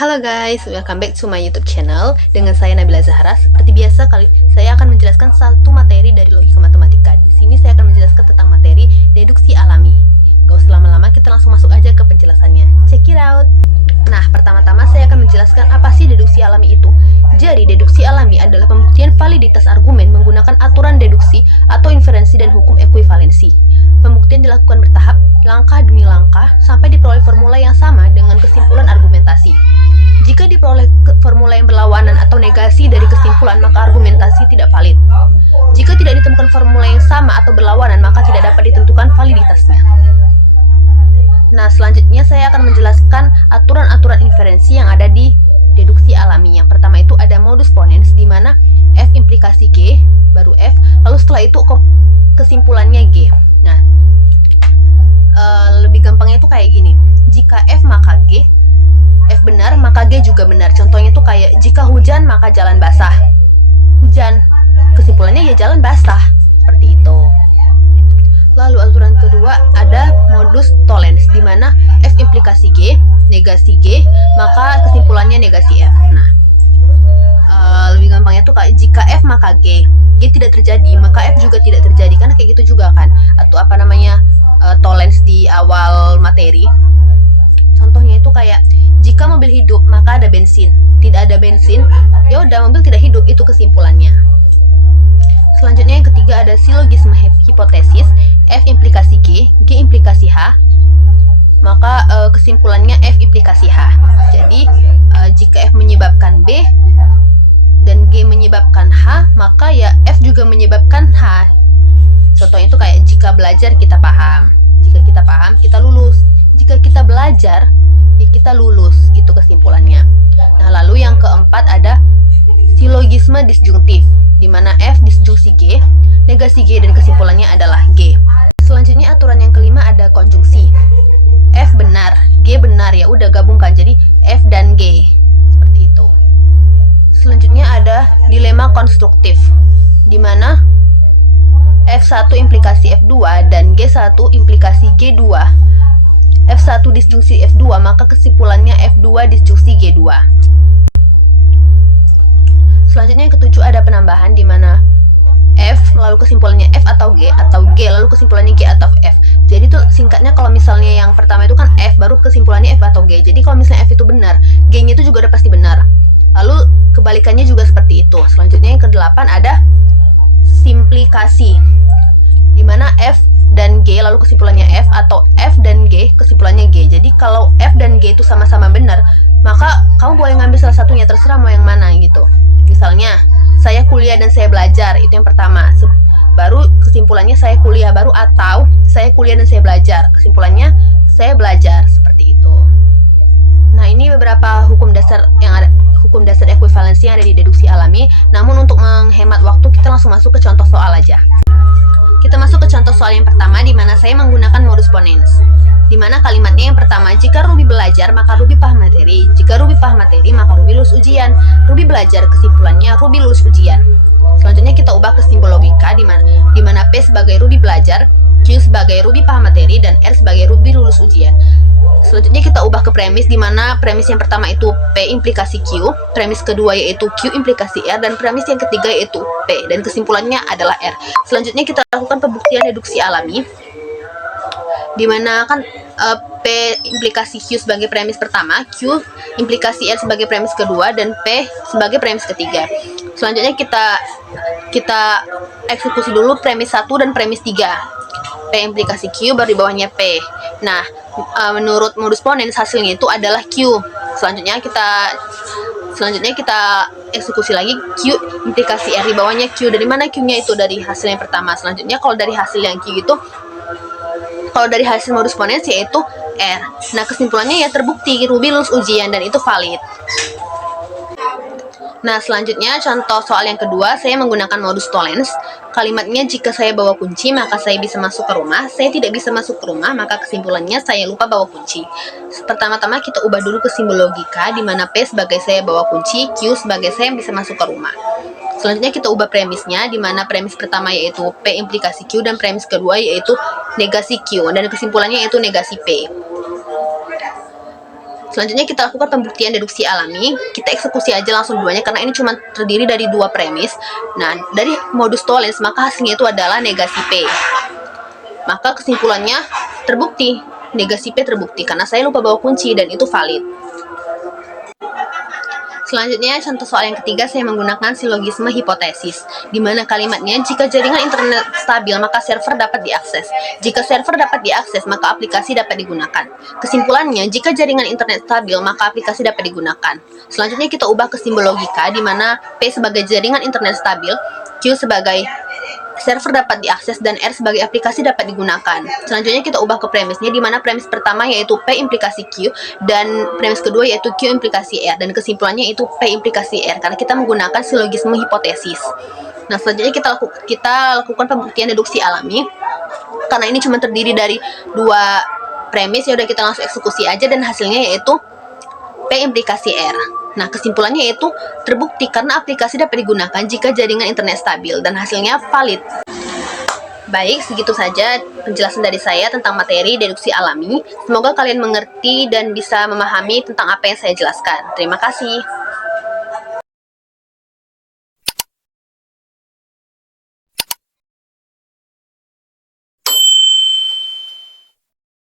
Halo guys, welcome back to my YouTube channel. Dengan saya Nabila Zahra. Seperti biasa saya akan menjelaskan satu materi dari logika matematika. Di sini saya akan menjelaskan tentang materi deduksi alami. Gak usah lama-lama, kita langsung masuk aja ke penjelasannya. Check it out. Nah, pertama-tama saya akan menjelaskan apa sih deduksi alami itu. Jadi, deduksi alami adalah pembuktian validitas argumen menggunakan aturan deduksi atau inferensi dan hukum ekuivalensi. Pembuktian dilakukan bertahap, langkah demi langkah, sampai diperoleh formula yang sama dengan kesimpulan argumentasi. Jika diperoleh formula yang berlawanan atau negasi dari kesimpulan, maka argumentasi tidak valid. Jika tidak ditemukan formula yang sama atau berlawanan, maka tidak dapat ditentukan validitasnya. Nah, selanjutnya saya akan menjelaskan aturan-aturan inferensi yang ada di deduksi alami. Yang pertama itu ada modus ponens, di mana F implikasi G, baru F, lalu setelah itu kesimpulannya G. Nah, lebih gampangnya itu kayak gini. Jika F maka G, F benar maka G juga benar. Contohnya itu kayak jika hujan maka jalan basah. Hujan, kesimpulannya ya jalan basah. Seperti itu. Lalu aturan kedua ada modus tollens, di mana F implikasi G, negasi G, maka kesimpulannya negasi F. Nah, lebih gampangnya tuh kayak jika F maka G tidak terjadi, maka F juga tidak terjadi, karena kayak gitu juga kan. Atau apa namanya, tollens di awal materi. Contohnya itu kayak jika mobil hidup maka ada bensin, tidak ada bensin, ya udah mobil tidak hidup, itu kesimpulannya. Selanjutnya yang ketiga ada silogisme hipotesis, F implikasi G, G implikasi H, maka kesimpulannya F implikasi H. Jadi jika F menyebabkan B dan G menyebabkan H, maka ya F juga menyebabkan H. Contohnya itu kayak jika belajar kita paham, jika kita paham kita lulus, jika kita belajar ya kita lulus, itu kesimpulannya. Nah, lalu yang keempat ada silogisme disjungtif, di mana F disjungsi G, negasi G, dan kesimpulannya adalah G. Selanjutnya aturan yang kelima ada konjungsi. F benar, G benar, ya udah gabungkan jadi F dan G. Seperti itu. Selanjutnya ada dilema konstruktif, di mana F1 implikasi F2 dan G1 implikasi G2. F1 disjungsi F2, maka kesimpulannya F2 disjungsi G2. Selanjutnya yang ketujuh ada penambahan, di mana F lalu kesimpulannya F atau G lalu kesimpulannya G atau F. Jadi itu singkatnya, kalau misalnya yang pertama itu kan F baru kesimpulannya F atau G. Jadi kalau misalnya F itu benar, G-nya itu juga udah pasti benar. Lalu kebalikannya juga seperti itu. Selanjutnya yang kedelapan ada simplikasi, di mana F dan G lalu kesimpulannya F, atau F dan G kesimpulannya G. Jadi kalau F dan G itu sama-sama benar, maka kamu boleh ngambil salah satunya, terserah mau yang mana gitu. Misalnya, saya kuliah dan saya belajar, itu yang pertama. Baru kesimpulannya saya kuliah, baru atau saya kuliah dan saya belajar, kesimpulannya saya belajar, seperti itu. Nah, ini beberapa hukum dasar yang ada, hukum dasar ekuivalensi yang ada di deduksi alami. Namun untuk menghemat waktu, kita langsung masuk ke contoh soal aja. Kita masuk ke contoh soal yang pertama, di mana saya menggunakan modus ponens. Di mana kalimatnya yang pertama, jika Ruby belajar maka Ruby paham materi, jika Ruby paham materi maka Ruby lulus ujian. Ruby belajar, kesimpulannya Ruby lulus ujian. Selanjutnya kita ubah ke simbol logika, di mana P sebagai Ruby belajar, Q sebagai Ruby paham materi, dan R sebagai Ruby lulus ujian. Selanjutnya kita ubah ke premis, di mana premis yang pertama itu P implikasi Q, premis kedua yaitu Q implikasi R, dan premis yang ketiga yaitu P, dan kesimpulannya adalah R. Selanjutnya kita lakukan pembuktian deduksi alami, di mana kan P implikasi Q sebagai premis pertama, Q implikasi R sebagai premis kedua, dan P sebagai premis ketiga. Selanjutnya kita eksekusi dulu premis 1 dan premis 3. P implikasi Q, baru di bawahnya P. Nah, menurut modus ponens hasilnya itu adalah Q. Selanjutnya kita eksekusi lagi Q implikasi R, di bawahnya Q. Dari mana Q-nya itu? Dari hasil yang pertama. Selanjutnya kalau dari hasil yang Q itu, kalau dari hasil modus ponens yaitu R. Nah, kesimpulannya ya terbukti Ruby lulus ujian dan itu valid. Nah, selanjutnya contoh soal yang kedua, saya menggunakan modus tollens. Kalimatnya jika saya bawa kunci maka saya bisa masuk ke rumah, saya tidak bisa masuk ke rumah maka kesimpulannya saya lupa bawa kunci. Pertama-tama kita ubah dulu ke simbol logika, di mana P sebagai saya bawa kunci, Q sebagai saya bisa masuk ke rumah. Selanjutnya kita ubah premisnya, di mana premis pertama yaitu P implikasi Q dan premis kedua yaitu negasi Q, dan kesimpulannya yaitu negasi P. Selanjutnya kita lakukan pembuktian deduksi alami. Kita eksekusi aja langsung duanya karena ini cuma terdiri dari dua premis. Nah, dari modus tollens maka hasilnya itu adalah negasi P. Maka kesimpulannya terbukti, negasi P terbukti karena saya lupa bawa kunci dan itu valid. Selanjutnya, contoh soal yang ketiga, saya menggunakan silogisme hipotesis, di mana kalimatnya, jika jaringan internet stabil, maka server dapat diakses. Jika server dapat diakses, maka aplikasi dapat digunakan. Kesimpulannya, jika jaringan internet stabil, maka aplikasi dapat digunakan. Selanjutnya, kita ubah ke simbol logika, di mana P sebagai jaringan internet stabil, Q sebagai server dapat diakses, dan R sebagai aplikasi dapat digunakan. Selanjutnya kita ubah ke premisnya, di mana premis pertama yaitu P implikasi Q, dan premis kedua yaitu Q implikasi R, dan kesimpulannya itu P implikasi R, karena kita menggunakan silogisme hipotesis. Nah, selanjutnya kita lakukan pembuktian deduksi alami, karena ini cuma terdiri dari dua premis, ya udah kita langsung eksekusi aja, dan hasilnya yaitu P implikasi R. Nah, kesimpulannya yaitu terbukti karena aplikasi dapat digunakan jika jaringan internet stabil dan hasilnya valid. Baik, segitu saja penjelasan dari saya tentang materi deduksi alami. Semoga kalian mengerti dan bisa memahami tentang apa yang saya jelaskan. Terima kasih.